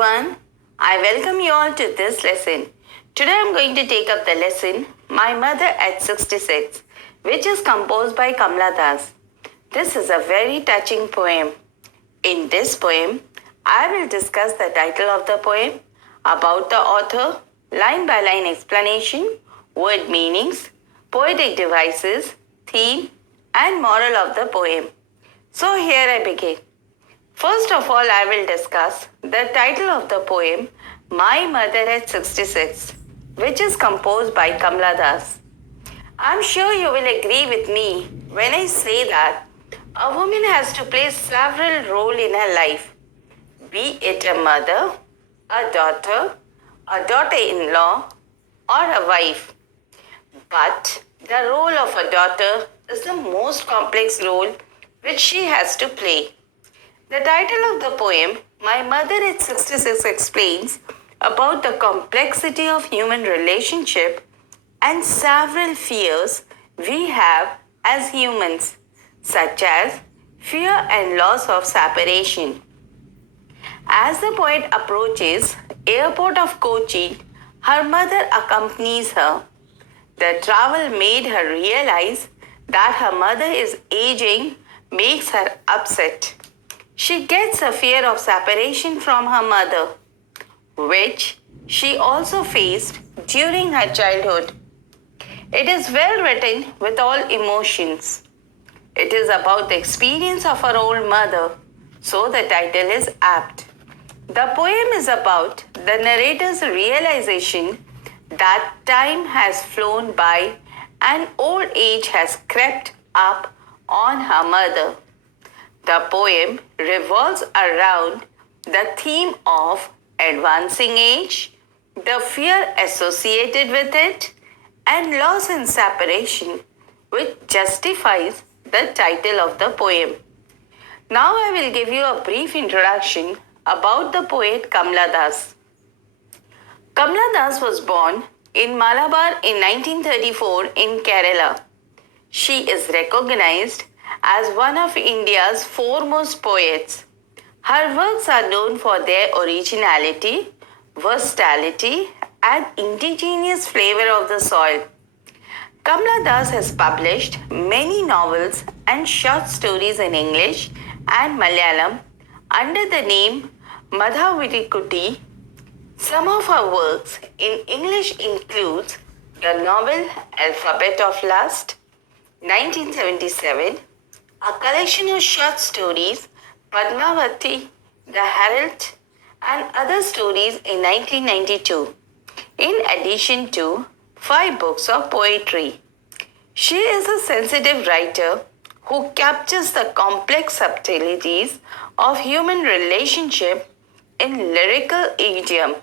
everyone. I welcome you all to this lesson. Today I'm going to take up the lesson My Mother at 66, which is composed by Kamala Das. This is a very touching poem. In this poem, I will discuss the title of the poem, about the author, line by line explanation, word meanings, poetic devices, theme, and moral of the poem. So here I begin. First of all, I will discuss the title of the poem, My Mother at 66, which is composed by Kamala Das. I'm sure you will agree with me when I say that a woman has to play several roles in her life, be it a mother, a daughter-in-law, or a wife. But the role of a daughter is the most complex role which she has to play. The title of the poem, My Mother at 66, explains about the complexity of human relationship and several fears we have as humans, such as fear and loss of separation. As the poet approaches airport of Kochi, her mother accompanies her. The travel made her realize that her mother is aging makes her upset. She gets a fear of separation from her mother, which she also faced during her childhood. It is well written with all emotions. It is about the experience of her old mother, so the title is apt. The poem is about the narrator's realization that time has flown by and old age has crept up on her mother. The poem revolves around the theme of advancing age, the fear associated with it, and loss and separation, which justifies the title of the poem. Now I will give you a brief introduction about the poet Kamala Das. Kamala Das was born in Malabar in 1934 in Kerala. She is recognized as one of India's foremost poets. Her works are known for their originality, versatility, and indigenous flavor of the soil. Kamala Das has published many novels and short stories in English and Malayalam under the name Madhavirikutti. Some of her works in English includes the novel Alphabet of Lust, 1977, a collection of short stories, Padmavati, The Herald, and other stories in 1992, in addition to 5 books of poetry. She is a sensitive writer who captures the complex subtleties of human relationship in lyrical idiom,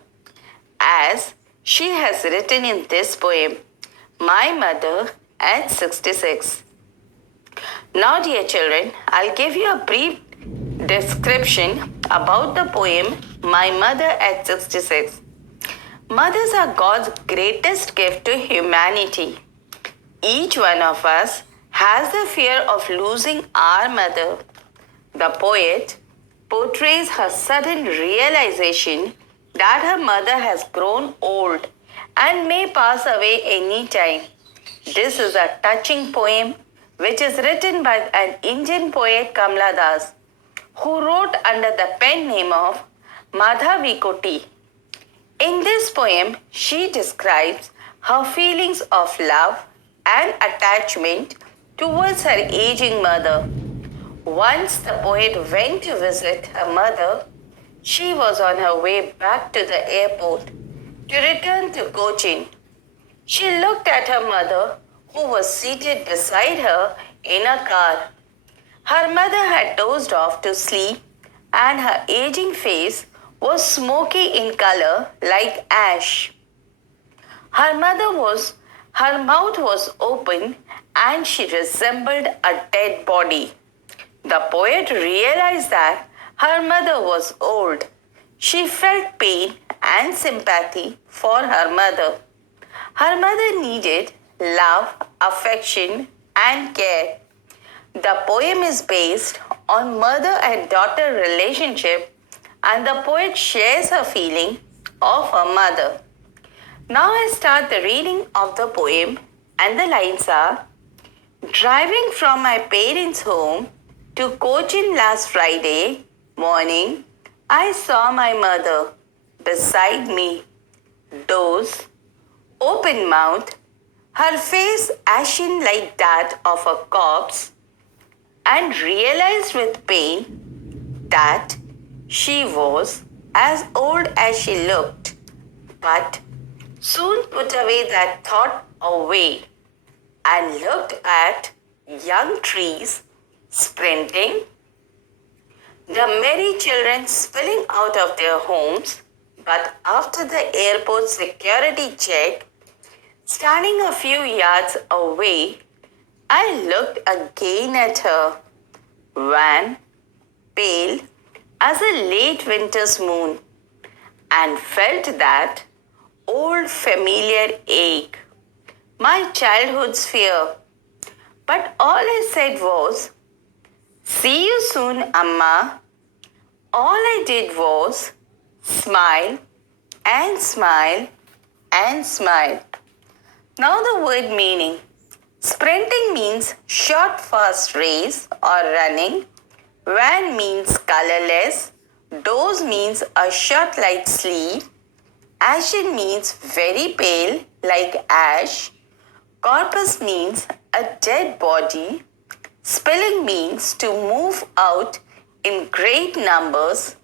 as she has written in this poem, My Mother at 66. Now, dear children, I'll give you a brief description about the poem My Mother at 66. Mothers are God's greatest gift to humanity. Each one of us has the fear of losing our mother. The poet portrays her sudden realization that her mother has grown old and may pass away any time. This is a touching poem which is written by an Indian poet Kamala Das, who wrote under the pen name of Madhavirikutti. In this poem, she describes her feelings of love and attachment towards her aging mother. Once the poet went to visit her mother, she was on her way back to the airport to return to Cochin. She looked at her mother, who was seated beside her in a car. Her mother had dozed off to sleep, and her aging face was smoky in color like ash. Her mouth was open, and she resembled a dead body. The poet realized that her mother was old. She felt pain and sympathy for her mother. Her mother needed love, affection, and care. The poem is based on mother and daughter relationship and the poet shares her feeling of her mother. Now I start the reading of the poem, and the lines are: driving from my parents' home to Cochin last Friday morning, I saw my mother beside me, doze, open mouth, her face ashen like that of a corpse, and realized with pain that she was as old as she looked, but soon put away that thought away and looked at young trees sprinting, the merry children spilling out of their homes, but after the airport security check, standing a few yards away, I looked again at her, wan, pale as a late winter's moon, and felt that old familiar ache, my childhood's fear. But all I said was, see you soon, Amma. All I did was smile and smile and smile. Now the word meaning. Sprinting means short fast race or running. Wan means colorless. Doze means a short light sleep. Ashen means very pale like ash. Corpus means a dead body. Spilling means to move out in great numbers.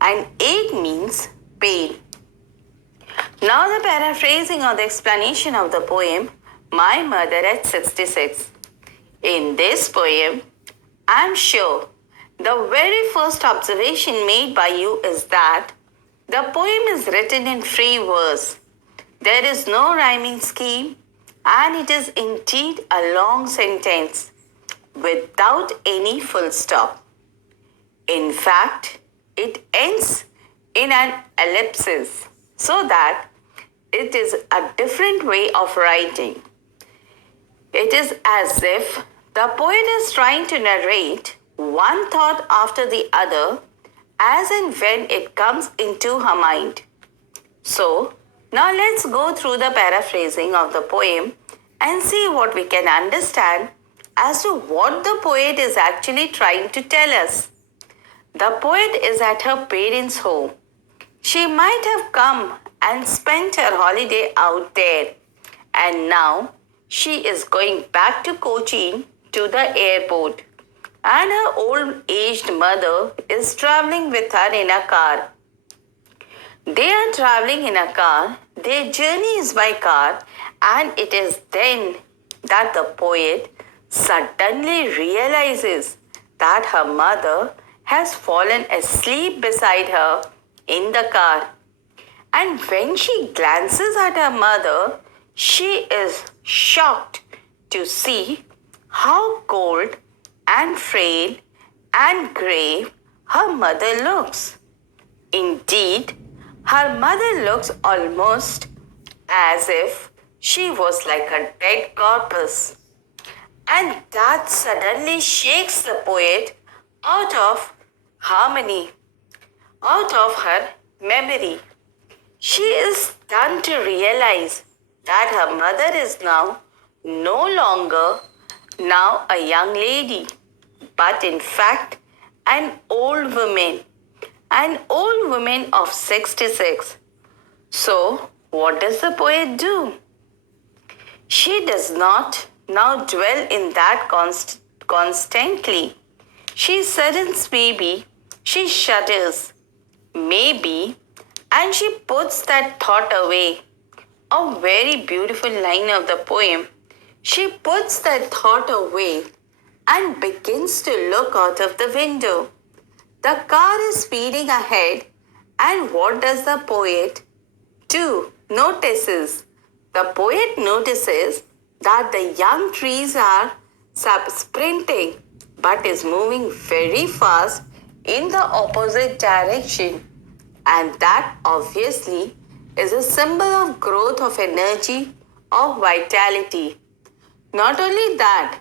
And ache means pain. Now the paraphrasing or the explanation of the poem, My Mother at 66. In this poem, I am sure the very first observation made by you is that the poem is written in free verse. There is no rhyming scheme, and it is indeed a long sentence without any full stop. In fact, it ends in an ellipsis, so that it is a different way of writing. It is as if the poet is trying to narrate one thought after the other as and when it comes into her mind. So, now let's go through the paraphrasing of the poem and see what we can understand as to what the poet is actually trying to tell us. The poet is at her parents' home. She might have come and spent her holiday out there, and now she is going back to Cochin to the airport, and her old-aged mother is traveling with her in a car. They are traveling in a car, their journey is by car, and it is then that the poet suddenly realizes that her mother has fallen asleep beside her in the car. And when she glances at her mother, she is shocked to see how cold and frail and grave her mother looks. Indeed, her mother looks almost as if she was like a dead corpus. And that suddenly shakes the poet out of harmony, out of her memory. She is stunned to realize that her mother is now no longer now a young lady, but in fact an old woman of 66. So what does the poet do? She does not now dwell in that constantly. She saddens maybe, she shudders maybe, and she puts that thought away. A very beautiful line of the poem. She puts that thought away and begins to look out of the window. The car is speeding ahead, and what does the poet do? The poet notices that the young trees are sprinting but is moving very fast in the opposite direction, and that obviously is a symbol of growth, of energy, of vitality. Not only that,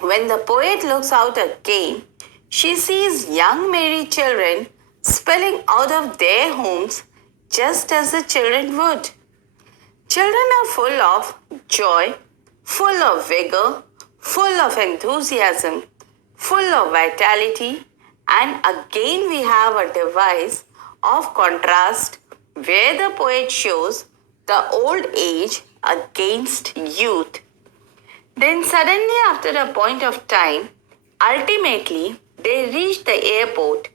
when the poet looks out again, she sees young merry children spilling out of their homes just as the children would. Children are full of joy, full of vigor, full of enthusiasm, full of vitality, and again we have a device of contrast where the poet shows the old age against youth. Then suddenly after a point of time, ultimately they reach the airport.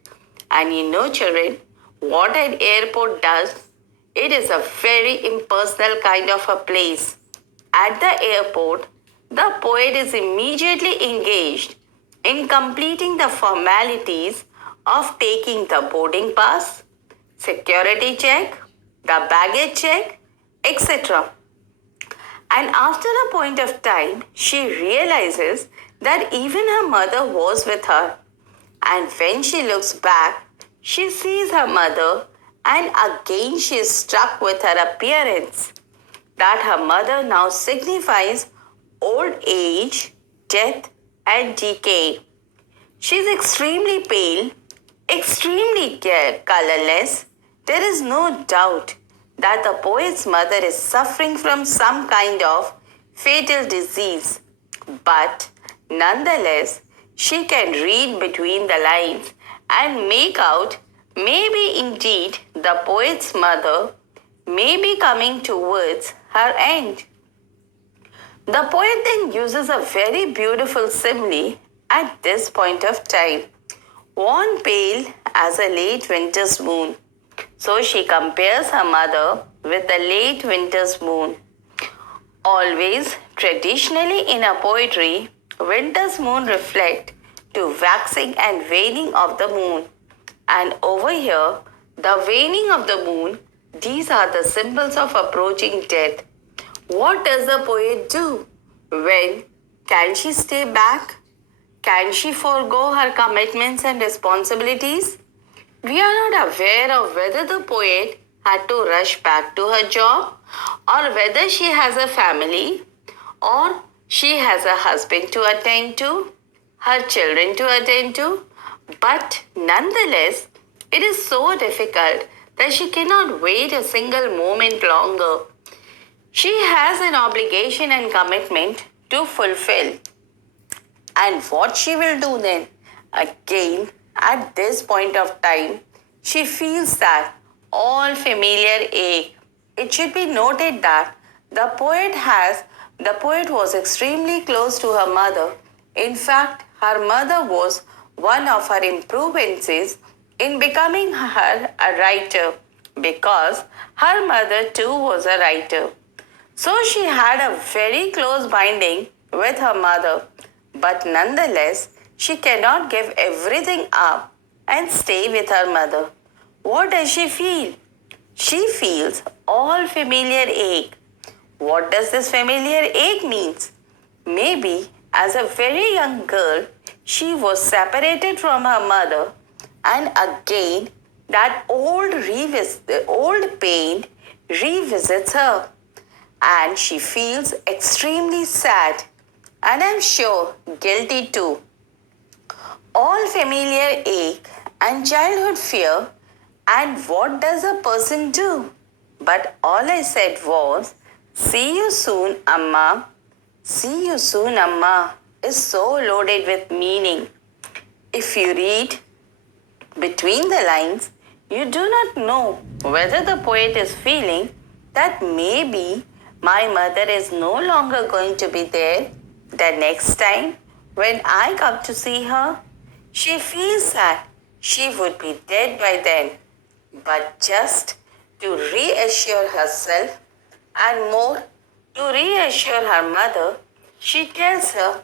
And you know children, what an airport does? It is a very impersonal kind of a place. At the airport, the poet is immediately engaged in completing the formalities of taking the boarding pass, security check, the baggage check, etc. And after a point of time, she realizes that even her mother was with her. And when she looks back, she sees her mother, and again she is struck with her appearance. That her mother now signifies old age, death, and decay. She is extremely pale, extremely colorless. There is no doubt that the poet's mother is suffering from some kind of fatal disease. But nonetheless, she can read between the lines and make out maybe indeed the poet's mother may be coming towards her end. The poet then uses a very beautiful simile at this point of time. Worn pale as a late winter's moon. So she compares her mother with the late winter's moon. Always, traditionally in a poetry, winter's moon reflect to waxing and waning of the moon. And over here, the waning of the moon, these are the symbols of approaching death. What does the poet do? When can she stay back? Can she forego her commitments and responsibilities? We are not aware of whether the poet had to rush back to her job, or whether she has a family, or she has a husband to attend to, her children to attend to. But nonetheless, it is so difficult that she cannot wait a single moment longer. She has an obligation and commitment to fulfill. And what she will do then? Again, at this point of time, she feels that all familiar ache. It should be noted that the poet was extremely close to her mother. In fact, her mother was one of her improvances in becoming her a writer, because her mother too was a writer. So she had a very close binding with her mother, but nonetheless, she cannot give everything up and stay with her mother. What does she feel? She feels all familiar ache. What does this familiar ache means? Maybe as a very young girl, she was separated from her mother, and again that old pain revisits her, and she feels extremely sad, and I'm sure guilty too. All familiar ache and childhood fear, and what does a person do? But all I said was, see you soon, Amma. See you soon, Amma is so loaded with meaning. If you read between the lines, you do not know whether the poet is feeling that maybe my mother is no longer going to be there the next time when I come to see her. She feels that she would be dead by then. But just to reassure herself and more to reassure her mother, she tells her,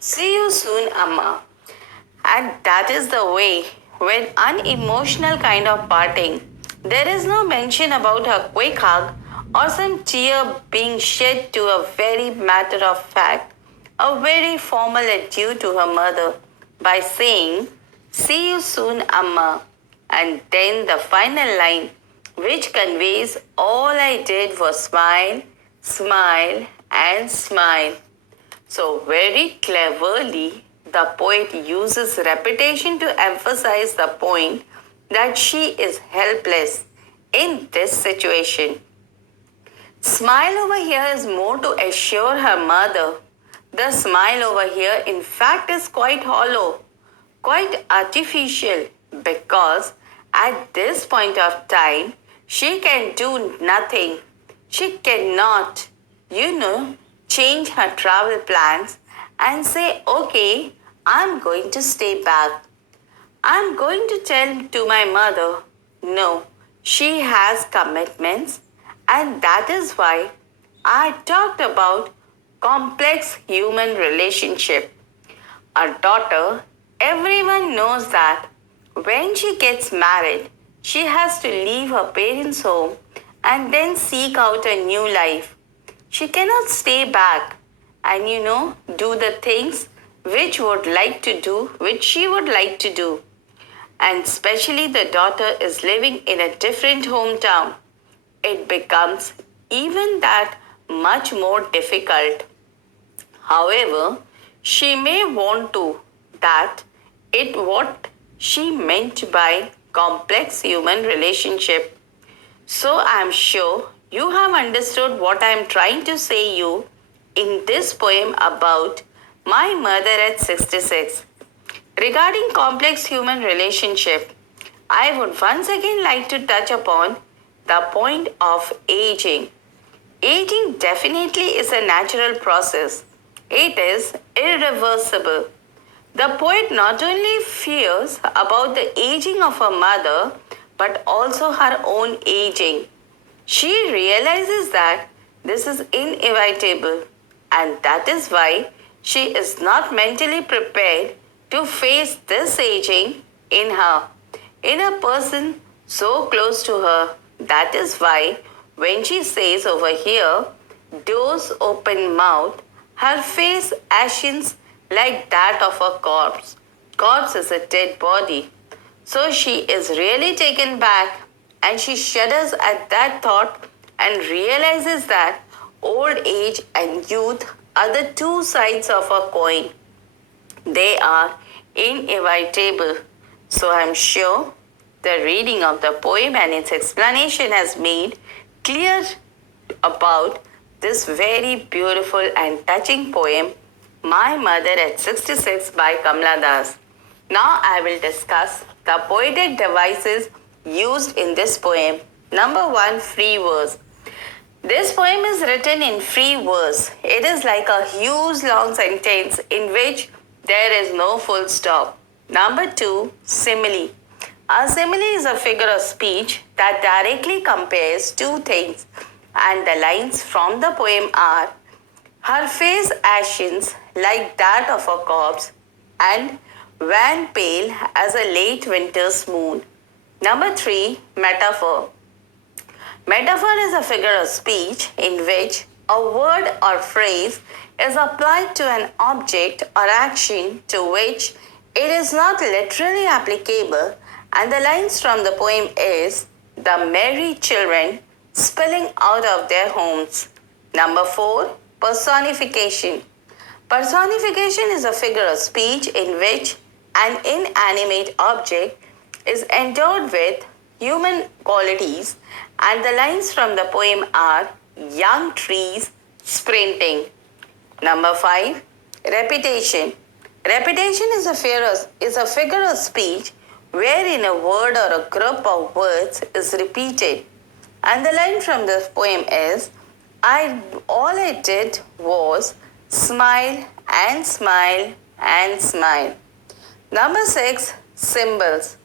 see you soon, Amma. And that is the way when unemotional kind of parting. There is no mention about a quick hug or some tear being shed to a very matter of fact, a very formal adieu to her mother by saying, see you soon, Amma. And then the final line, which conveys all I did was smile, smile, and smile. So very cleverly, the poet uses repetition to emphasize the point that she is helpless in this situation. Smile over here is more to assure her mother. The smile over here, in fact, is quite hollow, quite artificial, because at this point of time, she can do nothing. She cannot, change her travel plans and say, okay, I'm going to stay back. I'm going to tell to my mother. No, she has commitments, and that is why I talked about complex human relationship. A daughter, everyone knows that when she gets married, she has to leave her parents' home and then seek out a new life. She cannot stay back and do the things which she would like to do. And especially the daughter is living in a different hometown. It becomes even that much more difficult. However, she may want to that it what she meant by complex human relationship. So I am sure you have understood what I am trying to say you in this poem about my mother at 66. Regarding complex human relationship, I would once again like to touch upon the point of aging. Aging definitely is a natural process. It is irreversible. The poet not only fears about the aging of her mother, but also her own aging. She realizes that this is inevitable, and that is why she is not mentally prepared to face this aging in her, in a person so close to her. That is why when she says over here, doors open mouth, her face ashens like that of a corpse. Corpse is a dead body. So she is really taken back and she shudders at that thought and realizes that old age and youth are the two sides of a coin. They are inevitable. So I'm sure the reading of the poem and its explanation has made clear about this very beautiful and touching poem, My Mother at 66 by Kamala Das. Now I will discuss the poetic devices used in this poem. Number 1, free verse. This poem is written in free verse. It is like a huge long sentence in which there is no full stop. Number 2, simile. A simile is a figure of speech that directly compares two things, and the lines from the poem are: her face ashens like that of a corpse, and wan pale as a late winter's moon. Number 3, metaphor. Metaphor is a figure of speech in which a word or phrase is applied to an object or action to which it is not literally applicable, and the lines from the poem is the merry children spilling out of their homes. Number 4, personification. Personification is a figure of speech in which an inanimate object is endowed with human qualities, and the lines from the poem are young trees sprinting. Number 5, repetition. Repetition is a figure of speech wherein a word or a group of words is repeated. And the line from the poem is, all I did was smile and smile and smile. Number 6, symbols.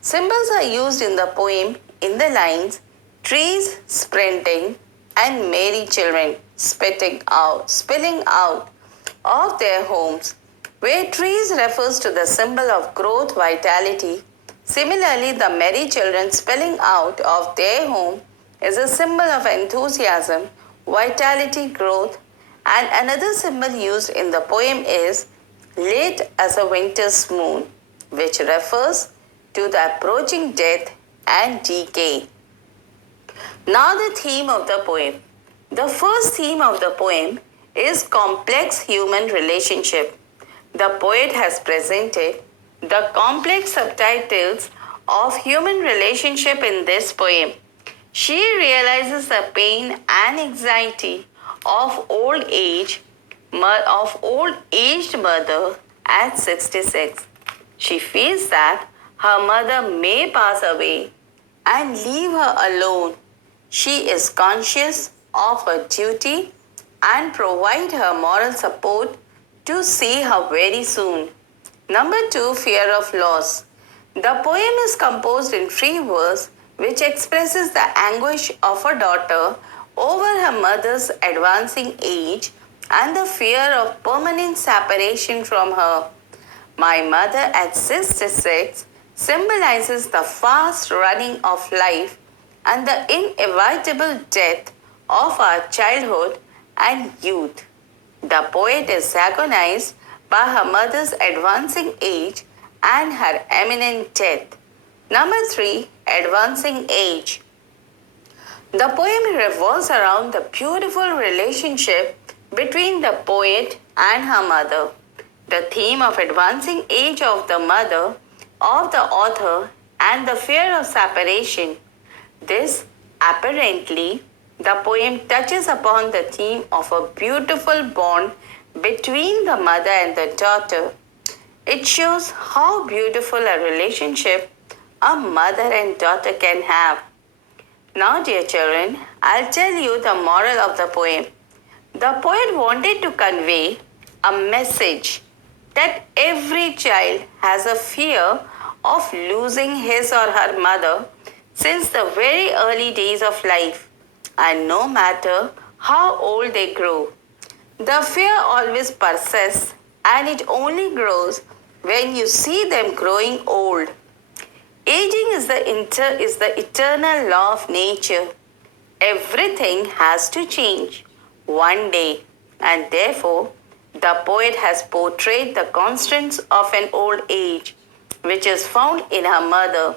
Symbols are used in the poem in the lines trees sprinting and merry children spilling out of their homes, where trees refers to the symbol of growth, vitality. Similarly, the merry children spilling out of their home is a symbol of enthusiasm, vitality, growth. And another symbol used in the poem is late as a winter's moon, which refers to the approaching death and decay. Now the theme of the poem. The first theme of the poem is complex human relationship. The poet has presented the complex subtitles of human relationship in this poem. She realizes the pain and anxiety of old-aged mother at 66. She feels that her mother may pass away and leave her alone. She is conscious of her duty and provide her moral support to see her very soon. Number 2, fear of loss. The poem is composed in free verse which expresses the anguish of a daughter over her mother's advancing age and the fear of permanent separation from her. My mother at 66 symbolizes the fast running of life and the inevitable death of our childhood and youth. The poet is agonized by her mother's advancing age and her imminent death. Number 3, advancing age. The poem revolves around the beautiful relationship between the poet and her mother. The theme of advancing age of the mother of the author and the fear of separation. This apparently the poem touches upon the theme of a beautiful bond between the mother and the daughter. It shows how beautiful a relationship a mother and daughter can have. Now, dear children, I'll tell you the moral of the poem. The poet wanted to convey a message that every child has a fear of losing his or her mother since the very early days of life, and no matter how old they grow. The fear always persists and it only grows when you see them growing old. Aging is the eternal law of nature. Everything has to change one day, and therefore the poet has portrayed the constants of an old age, which is found in her mother.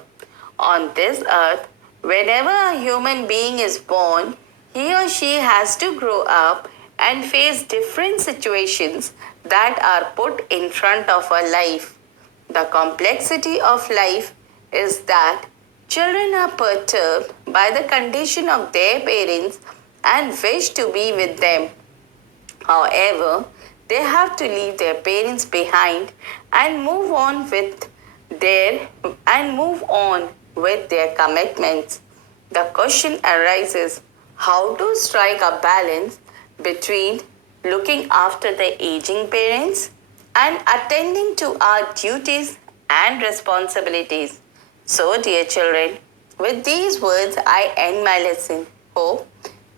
On this earth, whenever a human being is born, he or she has to grow up and face different situations that are put in front of her life. The complexity of life is that children are perturbed by the condition of their parents and wish to be with them. However, they have to leave their parents behind and move on with their commitments. The question arises, how to strike a balance between looking after the aging parents and attending to our duties and responsibilities. So, dear children, with these words I end my lesson. Hope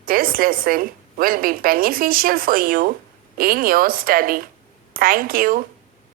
this lesson will be beneficial for you in your study. Thank you.